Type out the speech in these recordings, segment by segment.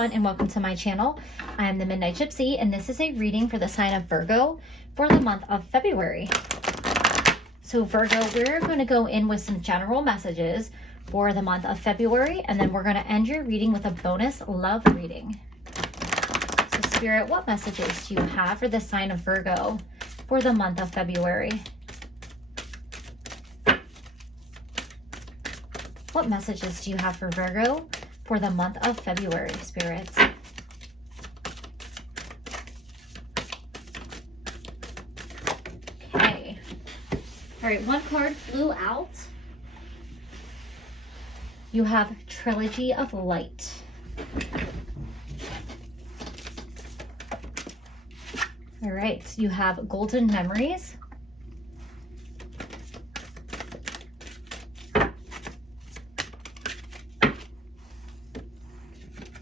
everyone, and welcome to my channel. I am the Midnight Gypsy, and this is a reading for the sign of Virgo for the month of February. So Virgo, we're going to go in with some general messages for the month of February, and then we're going to end your reading with a bonus love reading. So Spirit, what messages do you have for the sign of Virgo for the month of February? What messages do you have for Virgo for the month of February, spirits? Okay. All right, one card flew out. You have Trilogy of Light. All right, you have Golden Memories.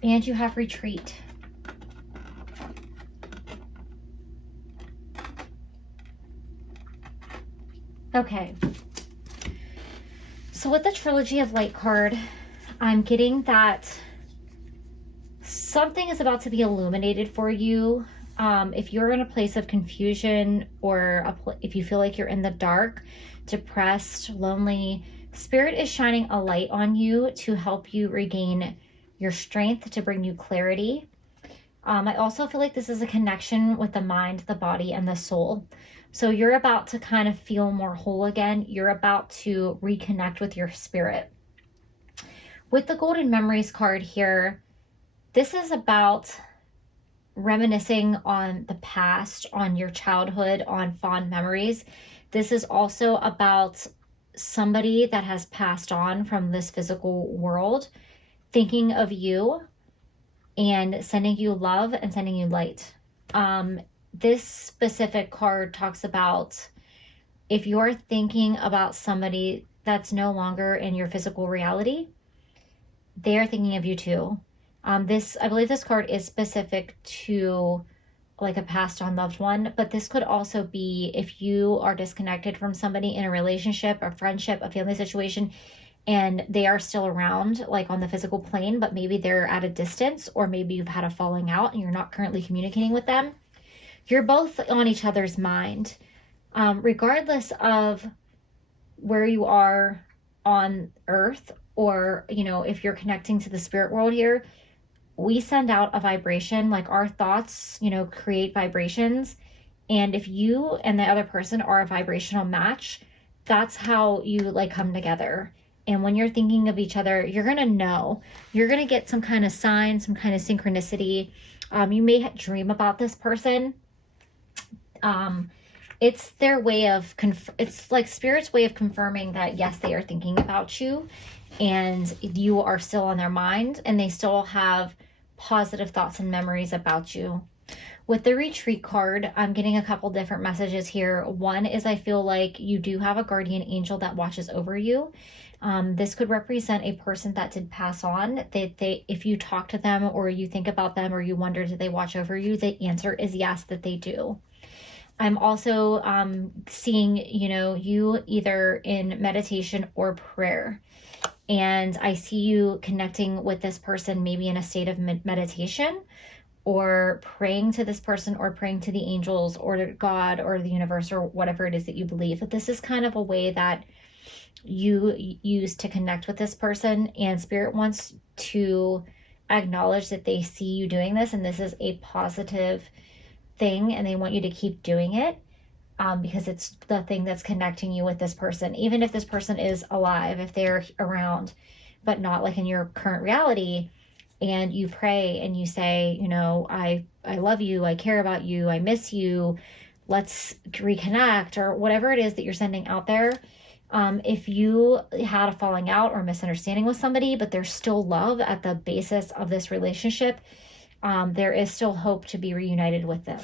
And you have Retreat. Okay. So with the Trilogy of Light card, I'm getting that something is about to be illuminated for you. If you're in a place of confusion or if you feel like you're in the dark, depressed, lonely, Spirit is shining a light on you to help you regain your strength, to bring you clarity. I also feel like this is a connection with the mind, the body, and the soul. So you're about to kind of feel more whole again. You're about to reconnect with your spirit. With the Golden Memories card here, this is about reminiscing on the past, on your childhood, on fond memories. This is also about somebody that has passed on from this physical world, thinking of you and sending you love and sending you light. This specific card talks about if you're thinking about somebody that's no longer in your physical reality, they're thinking of you too. I believe this card is specific to like a passed on loved one, but this could also be if you are disconnected from somebody in a relationship, a friendship, a family situation, and they are still around, like on the physical plane, but maybe they're at a distance, or maybe you've had a falling out and you're not currently communicating with them. You're both on each other's mind. Regardless of where you are on earth, or, you know, if you're connecting to the spirit world here, we send out a vibration, like our thoughts, you know, create vibrations. And if you and the other person are a vibrational match, that's how you like come together. And when you're thinking of each other, you're going to know, you're going to get some kind of sign, some kind of synchronicity. You may dream about this person. It's their way of, it's like Spirit's way of confirming that, yes, they are thinking about you and you are still on their mind, and they still have positive thoughts and memories about you. With the Retreat card, I'm getting a couple different messages here. One is I feel like you do have a guardian angel that watches over you. This could represent a person that did pass on. If you talk to them or you think about them or you wonder, did they watch over you? The answer is yes, that they do. I'm also seeing, you know, you either in meditation or prayer. And I see you connecting with this person, maybe in a state of meditation, or praying to this person, or praying to the angels or to God or the universe or whatever it is that you believe. But this is kind of a way that you use to connect with this person, and Spirit wants to acknowledge that they see you doing this and this is a positive thing, and they want you to keep doing it because it's the thing that's connecting you with this person. Even if this person is alive, if they're around, but not like in your current reality, and you pray and you say, you know, I love you, I care about you, I miss you, let's reconnect, or whatever it is that you're sending out there. If you had a falling out or misunderstanding with somebody, but there's still love at the basis of this relationship, there is still hope to be reunited with them.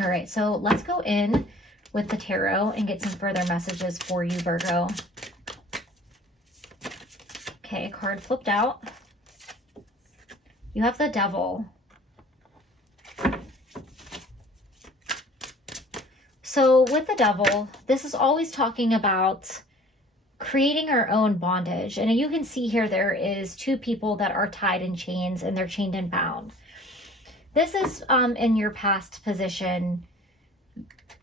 All right, so let's go in with the tarot and get some further messages for you, Virgo. Okay, a card flipped out. You have the Devil. So with the Devil, this is always talking about creating our own bondage. And you can see here there is two people that are tied in chains, and they're chained and bound. This is in your past position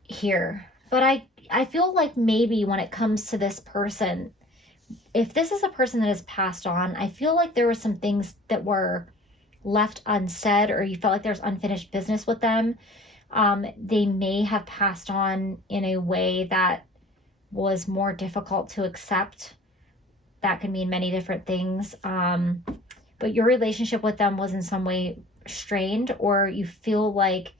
here. But I feel like maybe when it comes to this person, if this is a person that has passed on, I feel like there were some things that were left unsaid, or you felt like there's unfinished business with them. They may have passed on in a way that was more difficult to accept. That could mean many different things. But your relationship with them was in some way strained, or you feel like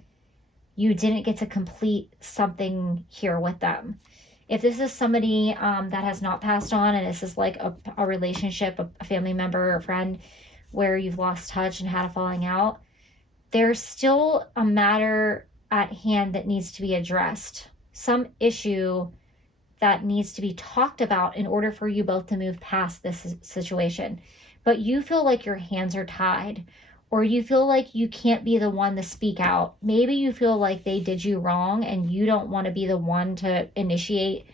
you didn't get to complete something here with them. If this is somebody that has not passed on, and this is like a relationship, a family member or a friend where you've lost touch and had a falling out, there's still a matter at hand that needs to be addressed. Some issue that needs to be talked about in order for you both to move past this situation. But you feel like your hands are tied, or you feel like you can't be the one to speak out. Maybe you feel like they did you wrong and you don't want to be the one to initiate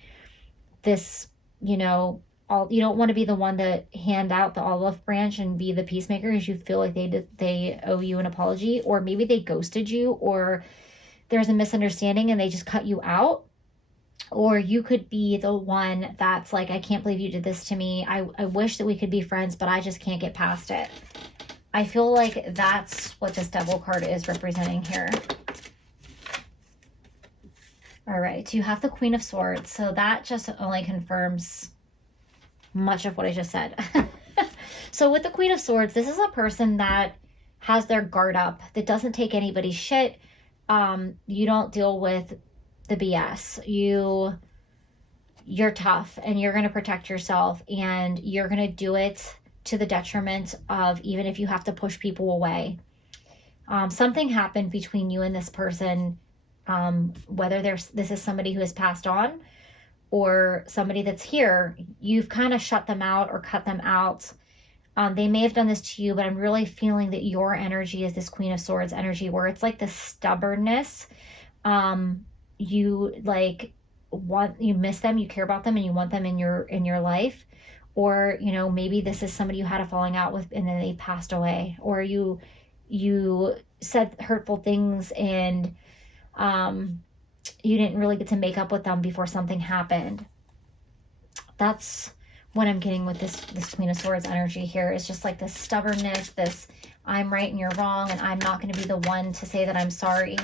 this, you don't want to be the one to hand out the olive branch and be the peacemaker, because you feel like they owe you an apology, or maybe they ghosted you, or there's a misunderstanding and they just cut you out. Or you could be the one that's like, I can't believe you did this to me. I wish that we could be friends, but I just can't get past it. I feel like that's what this Devil card is representing here. All right, you have the Queen of Swords. So that just only confirms much of what I just said. So with the Queen of Swords, this is a person that has their guard up, that doesn't take anybody's shit. You don't deal with the BS. You're tough, and you're going to protect yourself, and you're going to do it to the detriment of, even if you have to push people away. Something happened between you and this person, whether this is somebody who has passed on or somebody that's here. You've kind of shut them out or cut them out. They may have done this to you, but I'm really feeling that your energy is this Queen of Swords energy, where it's like the stubbornness. You miss them, you care about them, and you want them in your life. Or, maybe this is somebody you had a falling out with and then they passed away, or you said hurtful things and you didn't really get to make up with them before something happened. That's what I'm getting with this Queen of Swords energy here. It's just like this stubbornness, this I'm right and you're wrong, and I'm not going to be the one to say that I'm sorry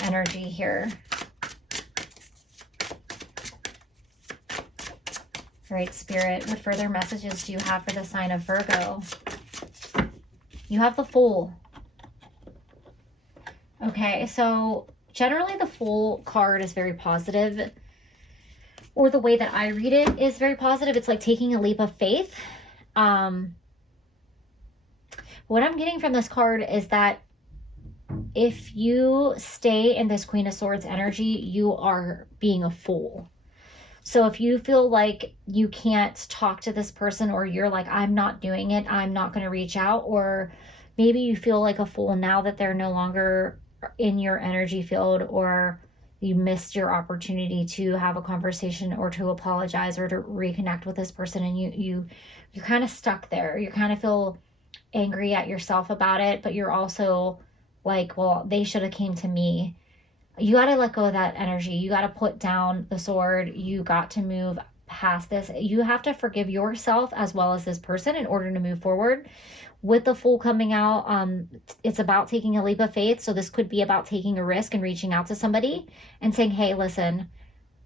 energy here. All right, Spirit, what further messages do you have for the sign of Virgo? You have the Fool. Okay, so generally the Fool card is very positive, or the way that I read it is very positive. It's like taking a leap of faith. What I'm getting from this card is that if you stay in this Queen of Swords energy, you are being a fool. So if you feel like you can't talk to this person, or you're like, I'm not doing it, I'm not going to reach out, or maybe you feel like a fool now that they're no longer in your energy field, or you missed your opportunity to have a conversation or to apologize or to reconnect with this person, and you're kind of stuck there. You kind of feel angry at yourself about it, but you're also like, well, they should have came to me. You got to let go of that energy. You got to put down the sword. You got to move past this. You have to forgive yourself as well as this person in order to move forward. With the Fool coming out, it's about taking a leap of faith. So this could be about taking a risk and reaching out to somebody and saying, hey, listen,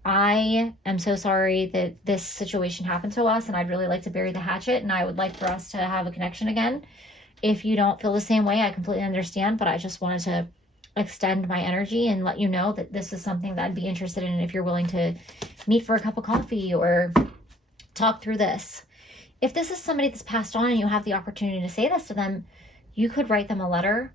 I am so sorry that this situation happened to us, and I'd really like to bury the hatchet, and I would like for us to have a connection again. If you don't feel the same way, I completely understand, but I just wanted to extend my energy and let you know that this is something that I'd be interested in if you're willing to meet for a cup of coffee or talk through this. If this is somebody that's passed on and you have the opportunity to say this to them, you could write them a letter,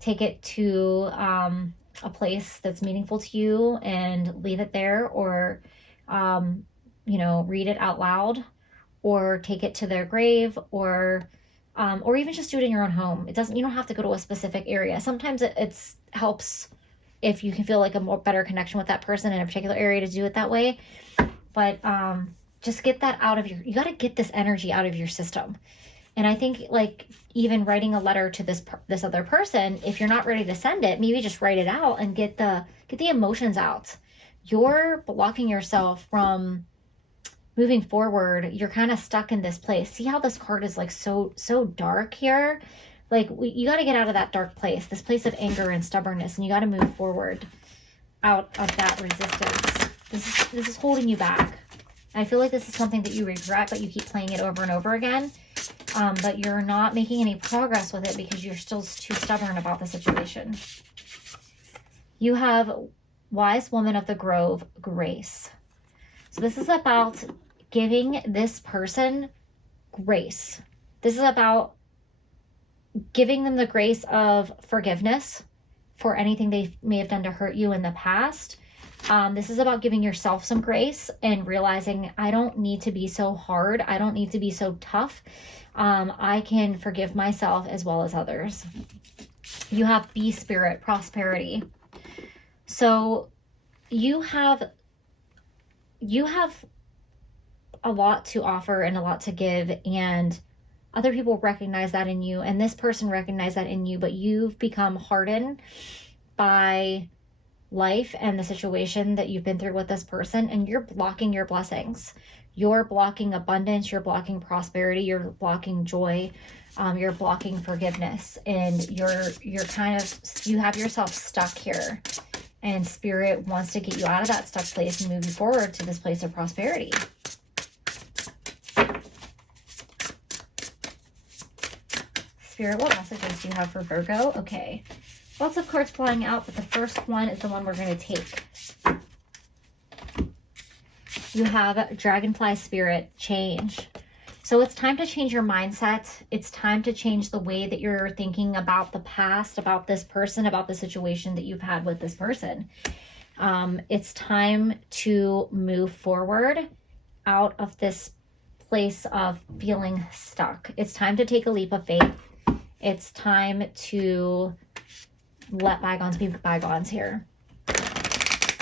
take it to a place that's meaningful to you and leave it there, or read it out loud, or take it to their grave, or even just do it in your own home. You don't have to go to a specific area. Sometimes it helps if you can feel like a better connection with that person in a particular area to do it that way. But just get that out of you got to get this energy out of your system. And I think like even writing a letter to this other person, if you're not ready to send it, maybe just write it out and get the emotions out. You're blocking yourself from moving forward. You're kind of stuck in this place. See how this card is like so dark here? Like you got to get out of that dark place, this place of anger and stubbornness, and you got to move forward out of that resistance. This is holding you back. I feel like this is something that you regret, but you keep playing it over and over again. But you're not making any progress with it because you're still too stubborn about the situation. You have Wise Woman of the Grove, Grace. So this is about giving this person grace. This is about giving them the grace of forgiveness for anything they may have done to hurt you in the past. This is about giving yourself some grace and realizing I don't need to be so hard. I don't need to be so tough. I can forgive myself as well as others. You have Bee Spirit, Prosperity. So you have a lot to offer and a lot to give, and other people recognize that in you, and this person recognizes that in you, but you've become hardened by life and the situation that you've been through with this person, and you're blocking your blessings. You're blocking abundance, you're blocking prosperity, you're blocking joy, you're blocking forgiveness, and you're kind of, you have yourself stuck here, and Spirit wants to get you out of that stuck place and move you forward to this place of prosperity. Spirit, what messages do you have for Virgo? Okay. Lots of cards flying out, but the first one is the one we're going to take. You have Dragonfly Spirit, Change. So it's time to change your mindset. It's time to change the way that you're thinking about the past, about this person, about the situation that you've had with this person. It's time to move forward out of this place of feeling stuck. It's time to take a leap of faith. It's time to let bygones be bygones here.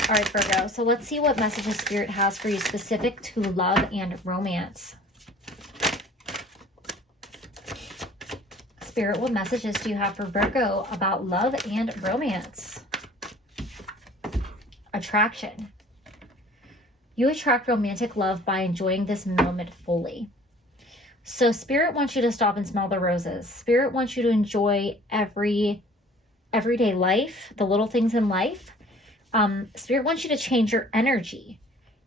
All right, Virgo. So let's see what messages Spirit has for you specific to love and romance. Spirit, what messages do you have for Virgo about love and romance? Attraction. You attract romantic love by enjoying this moment fully. So Spirit wants you to stop and smell the roses. Spirit wants you to enjoy everyday life, the little things in life. Spirit wants you to change your energy,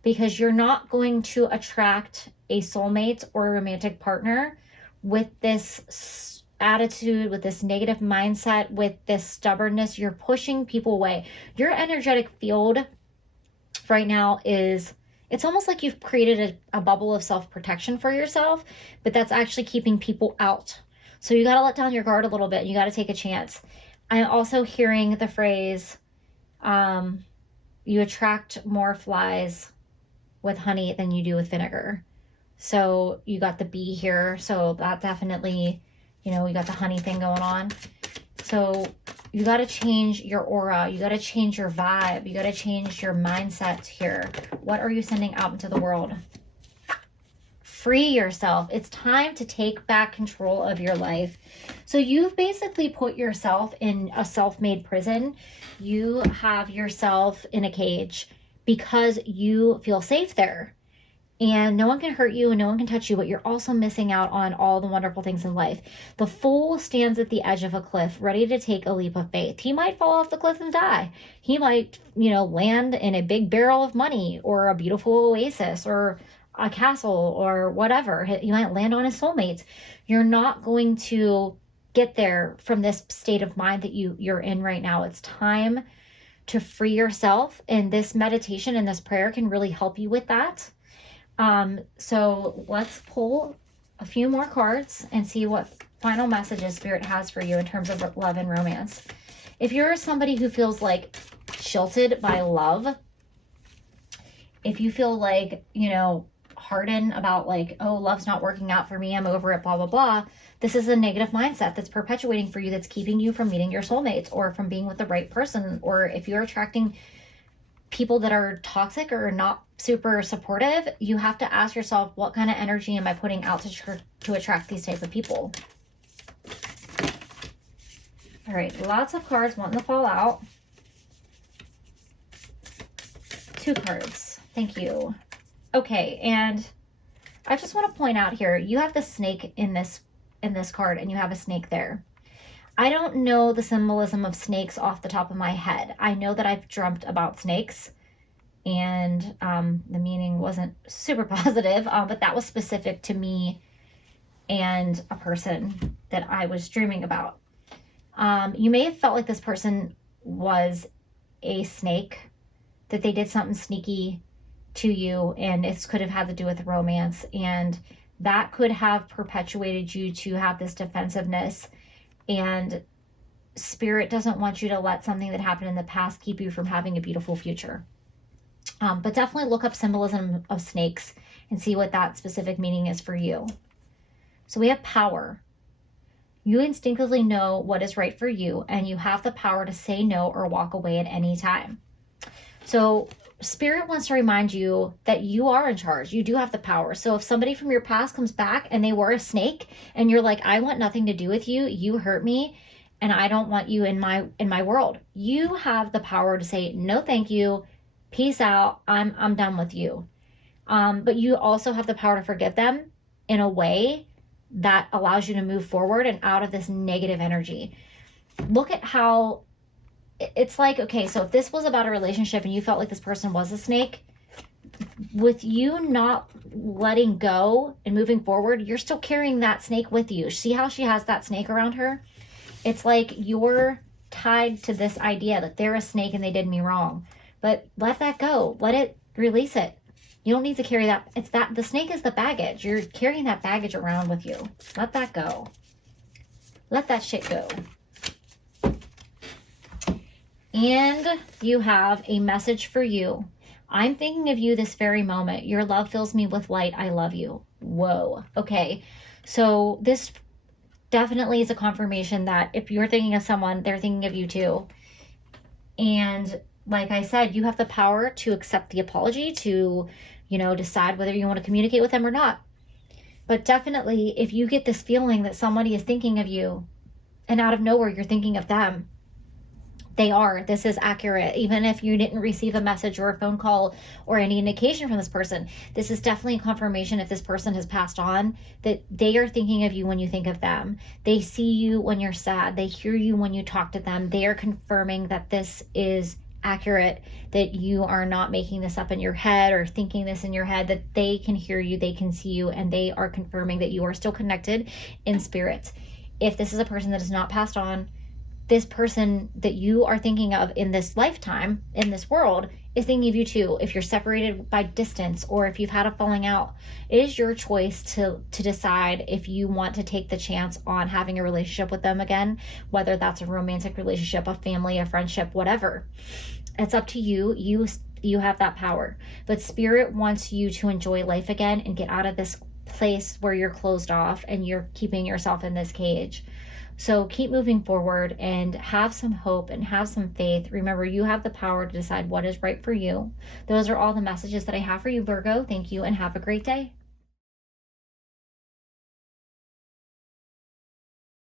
because you're not going to attract a soulmate or a romantic partner with this attitude, with this negative mindset, with this stubbornness. You're pushing people away. Your energetic field right now is, it's almost like you've created a bubble of self-protection for yourself, but that's actually keeping people out. So you got to let down your guard a little bit. You got to take a chance. I'm also hearing the phrase, you attract more flies with honey than you do with vinegar. So you got the bee here. So that definitely, you got the honey thing going on. So you got to change your aura. You got to change your vibe. You got to change your mindset here. What are you sending out into the world? Free yourself. It's time to take back control of your life. So you've basically put yourself in a self-made prison. You have yourself in a cage because you feel safe there. And no one can hurt you and no one can touch you, but you're also missing out on all the wonderful things in life. The fool stands at the edge of a cliff, ready to take a leap of faith. He might fall off the cliff and die. He might, land in a big barrel of money or a beautiful oasis or a castle or whatever. He might land on his soulmates. You're not going to get there from this state of mind that you're in right now. It's time to free yourself, and this meditation and this prayer can really help you with that. So let's pull a few more cards and see what final messages Spirit has for you in terms of love and romance. If you're somebody who feels like jilted by love, if you feel like, hardened about like, oh, love's not working out for me, I'm over it, blah, blah, blah. This is a negative mindset that's perpetuating for you, that's keeping you from meeting your soulmates or from being with the right person. Or if you're attracting people that are toxic or not super supportive, you have to ask yourself, what kind of energy am I putting out to attract these type of people? All right, lots of cards wanting to fall out. 2 cards. Thank you. Okay, and I just want to point out here, you have the snake in this card, and you have a snake there. I don't know the symbolism of snakes off the top of my head. I know that I've dreamt about snakes, and the meaning wasn't super positive, but that was specific to me and a person that I was dreaming about. You may have felt like this person was a snake, that they did something sneaky to you, and it could have had to do with romance, and that could have perpetuated you to have this defensiveness. And Spirit doesn't want you to let something that happened in the past keep you from having a beautiful future. But definitely look up symbolism of snakes and see what that specific meaning is for you. So we have power. You instinctively know what is right for you, and you have the power to say no or walk away at any time. So Spirit wants to remind you that you are in charge. You do have the power. So if somebody from your past comes back and they were a snake, and you're like, I want nothing to do with you, you hurt me, and I don't want you in my world, you have the power to say, no, thank you, peace out, I'm done with you. But you also have the power to forgive them in a way that allows you to move forward and out of this negative energy. Look at how it's like, okay, so if this was about a relationship and you felt like this person was a snake, with you not letting go and moving forward, you're still carrying that snake with you. See how she has that snake around her? It's like you're tied to this idea that they're a snake and they did me wrong. But let that go. Let it, release it. You don't need to carry that. It's that the snake is the baggage. You're carrying that baggage around with you. Let that go. Let that shit go. And you have a message for you. I'm thinking of you this very moment. Your love fills me with light. I love you. Whoa. Okay. So this definitely is a confirmation that if you're thinking of someone, they're thinking of you too. And like I said, you have the power to accept the apology, to, decide whether you want to communicate with them or not. But definitely, if you get this feeling that somebody is thinking of you and out of nowhere you're thinking of them, they are. This is accurate. Even if you didn't receive a message or a phone call or any indication from this person, this is definitely a confirmation, if this person has passed on, that they are thinking of you when you think of them. They see you when you're sad. They hear you when you talk to them. They are confirming that this is accurate, that you are not making this up in your head or thinking this in your head, that they can hear you, they can see you, and they are confirming that you are still connected in spirit. If this is a person that is not passed on, this person that you are thinking of in this lifetime, in this world, is thinking of you too. If you're separated by distance or if you've had a falling out, it is your choice to decide if you want to take the chance on having a relationship with them again, whether that's a romantic relationship, a family, a friendship, whatever. It's up to you. You have that power. But Spirit wants you to enjoy life again and get out of this place where you're closed off and you're keeping yourself in this cage. So keep moving forward and have some hope and have some faith. Remember, you have the power to decide what is right for you. Those are all the messages that I have for you, Virgo. Thank you and have a great day.